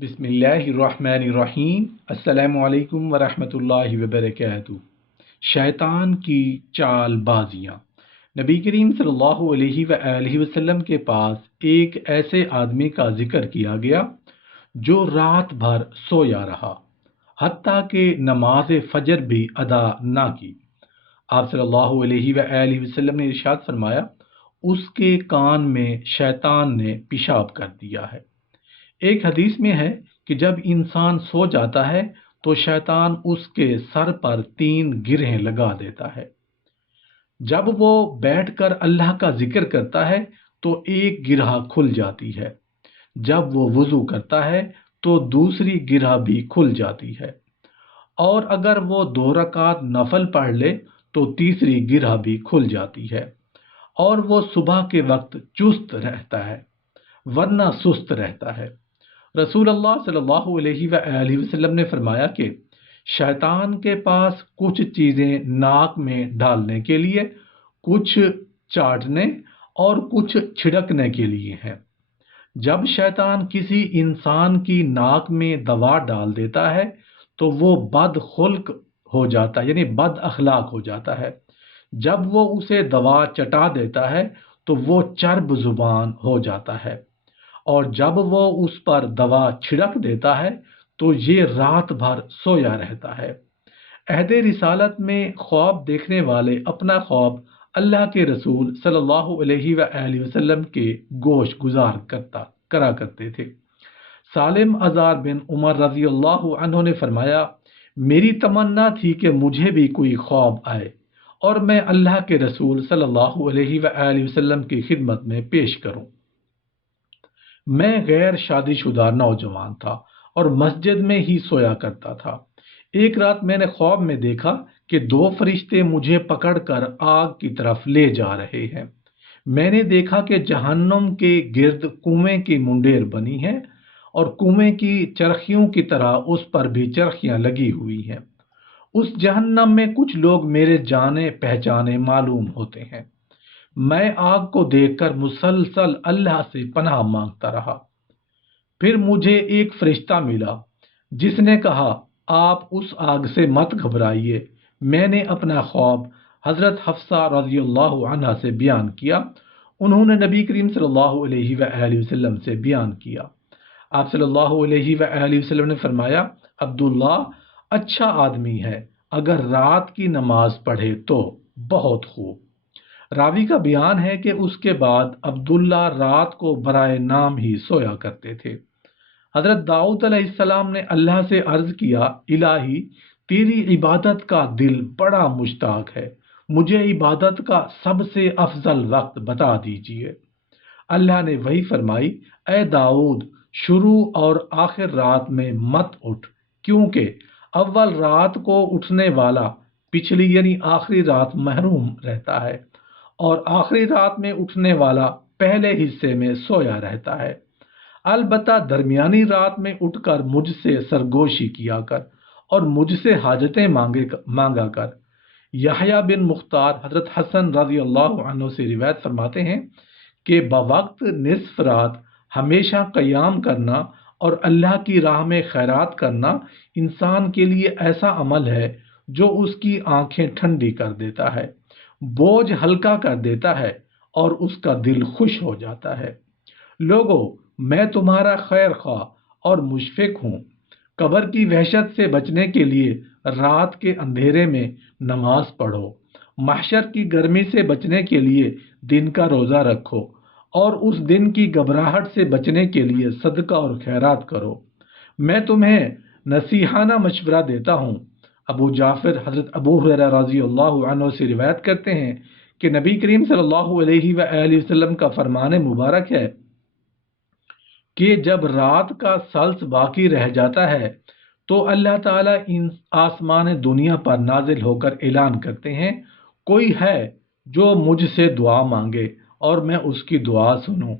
بسم اللہ الرحمن الرحیم۔ السلام علیکم ورحمۃ اللہ وبرکاتہ۔ شیطان کی چال بازیاں۔ نبی کریم صلی اللہ علیہ وآلہ وسلم کے پاس ایک ایسے آدمی کا ذکر کیا گیا جو رات بھر سویا رہا، حتیٰ کہ نماز فجر بھی ادا نہ کی۔ آپ صلی اللہ علیہ وآلہ وسلم نے ارشاد فرمایا، اس کے کان میں شیطان نے پیشاب کر دیا ہے۔ ایک حدیث میں ہے کہ جب انسان سو جاتا ہے تو شیطان اس کے سر پر 3 گرہیں لگا دیتا ہے۔ جب وہ بیٹھ کر اللہ کا ذکر کرتا ہے تو ایک گرہ کھل جاتی ہے، جب وہ وضو کرتا ہے تو دوسری گرہ بھی کھل جاتی ہے، اور اگر وہ 2 رکعت نفل پڑھ لے تو تیسری گرہ بھی کھل جاتی ہے، اور وہ صبح کے وقت چست رہتا ہے ورنہ سست رہتا ہے۔ رسول اللہ صلی اللہ علیہ وآلہ وسلم نے فرمایا کہ شیطان کے پاس کچھ چیزیں ناک میں ڈالنے کے لیے، کچھ چاٹنے اور کچھ چھڑکنے کے لیے ہیں۔ جب شیطان کسی انسان کی ناک میں دوا ڈال دیتا ہے تو وہ بد خلق ہو جاتا ہے، یعنی بد اخلاق ہو جاتا ہے۔ جب وہ اسے دوا چٹا دیتا ہے تو وہ چرب زبان ہو جاتا ہے، اور جب وہ اس پر دوا چھڑک دیتا ہے تو یہ رات بھر سویا رہتا ہے۔ عہد رسالت میں خواب دیکھنے والے اپنا خواب اللہ کے رسول صلی اللہ علیہ وآلہ وسلم کے گوش گزار کرا کرتے تھے۔ سالم ازار بن عمر رضی اللہ عنہ نے فرمایا، میری تمنا تھی کہ مجھے بھی کوئی خواب آئے اور میں اللہ کے رسول صلی اللہ علیہ وآلہ وسلم کی خدمت میں پیش کروں۔ میں غیر شادی شدہ نوجوان تھا اور مسجد میں ہی سویا کرتا تھا۔ ایک رات میں نے خواب میں دیکھا کہ 2 فرشتے مجھے پکڑ کر آگ کی طرف لے جا رہے ہیں۔ میں نے دیکھا کہ جہنم کے گرد کنویں کی منڈیر بنی ہے اور کنویں کی چرخیوں کی طرح اس پر بھی چرخیاں لگی ہوئی ہیں۔ اس جہنم میں کچھ لوگ میرے جانے پہچانے معلوم ہوتے ہیں۔ میں آگ کو دیکھ کر مسلسل اللہ سے پناہ مانگتا رہا۔ پھر مجھے ایک فرشتہ ملا جس نے کہا، آپ اس آگ سے مت گھبرائیے۔ میں نے اپنا خواب حضرت حفصہ رضی اللہ عنہا سے بیان کیا، انہوں نے نبی کریم صلی اللہ علیہ وآلہ وسلم سے بیان کیا۔ آپ صلی اللہ علیہ وآلہ وسلم نے فرمایا، عبداللہ اچھا آدمی ہے، اگر رات کی نماز پڑھے تو بہت خوب۔ راوی کا بیان ہے کہ اس کے بعد عبداللہ رات کو برائے نام ہی سویا کرتے تھے۔ حضرت داؤد علیہ السلام نے اللہ سے عرض کیا، الہی تیری عبادت کا دل بڑا مشتاق ہے، مجھے عبادت کا سب سے افضل وقت بتا دیجیے۔ اللہ نے وحی فرمائی، اے داؤد شروع اور آخر رات میں مت اٹھ، کیونکہ اول رات کو اٹھنے والا پچھلی یعنی آخری رات محروم رہتا ہے، اور آخری رات میں اٹھنے والا پہلے حصے میں سویا رہتا ہے۔ البتہ درمیانی رات میں اٹھ کر مجھ سے سرگوشی کیا کر اور مجھ سے حاجتیں مانگا کر۔ یحییٰ بن مختار حضرت حسن رضی اللہ عنہ سے روایت فرماتے ہیں کہ بوقت نصف رات ہمیشہ قیام کرنا اور اللہ کی راہ میں خیرات کرنا انسان کے لیے ایسا عمل ہے جو اس کی آنکھیں ٹھنڈی کر دیتا ہے، بوجھ ہلکا کر دیتا ہے اور اس کا دل خوش ہو جاتا ہے۔ لوگو، میں تمہارا خیر خواہ اور مشفق ہوں۔ قبر کی وحشت سے بچنے کے لیے رات کے اندھیرے میں نماز پڑھو، محشر کی گرمی سے بچنے کے لیے دن کا روزہ رکھو، اور اس دن کی گھبراہٹ سے بچنے کے لیے صدقہ اور خیرات کرو۔ میں تمہیں نصیحانہ مشورہ دیتا ہوں۔ ابو جعفر حضرت ابو ہریرہ رضی اللہ عنہ سے روایت کرتے ہیں کہ نبی کریم صلی اللہ علیہ وآلہ وسلم کا فرمان مبارک ہے کہ جب رات کا ثلث باقی رہ جاتا ہے تو اللہ تعالیٰ ان آسمان دنیا پر نازل ہو کر اعلان کرتے ہیں، کوئی ہے جو مجھ سے دعا مانگے اور میں اس کی دعا سنوں،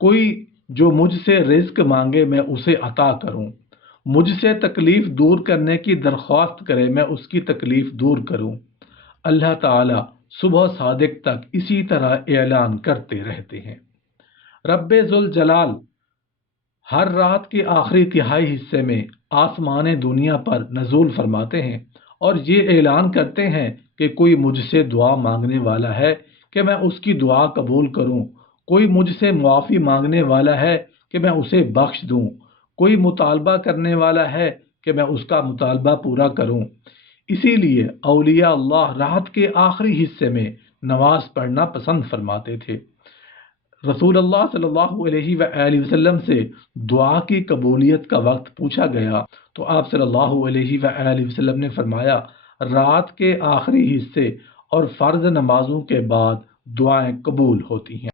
کوئی جو مجھ سے رزق مانگے میں اسے عطا کروں، مجھ سے تکلیف دور کرنے کی درخواست کرے میں اس کی تکلیف دور کروں۔ اللہ تعالیٰ صبح صادق تک اسی طرح اعلان کرتے رہتے ہیں۔ رب ذوالجلال ہر رات کے آخری تہائی حصے میں آسمان دنیا پر نزول فرماتے ہیں اور یہ اعلان کرتے ہیں کہ کوئی مجھ سے دعا مانگنے والا ہے کہ میں اس کی دعا قبول کروں، کوئی مجھ سے معافی مانگنے والا ہے کہ میں اسے بخش دوں، کوئی مطالبہ کرنے والا ہے کہ میں اس کا مطالبہ پورا کروں۔ اسی لیے اولیاء اللہ رات کے آخری حصے میں نماز پڑھنا پسند فرماتے تھے۔ رسول اللہ صلی اللہ علیہ وآلہ وسلم سے دعا کی قبولیت کا وقت پوچھا گیا تو آپ صلی اللہ علیہ وآلہ وسلم نے فرمایا، رات کے آخری حصے اور فرض نمازوں کے بعد دعائیں قبول ہوتی ہیں۔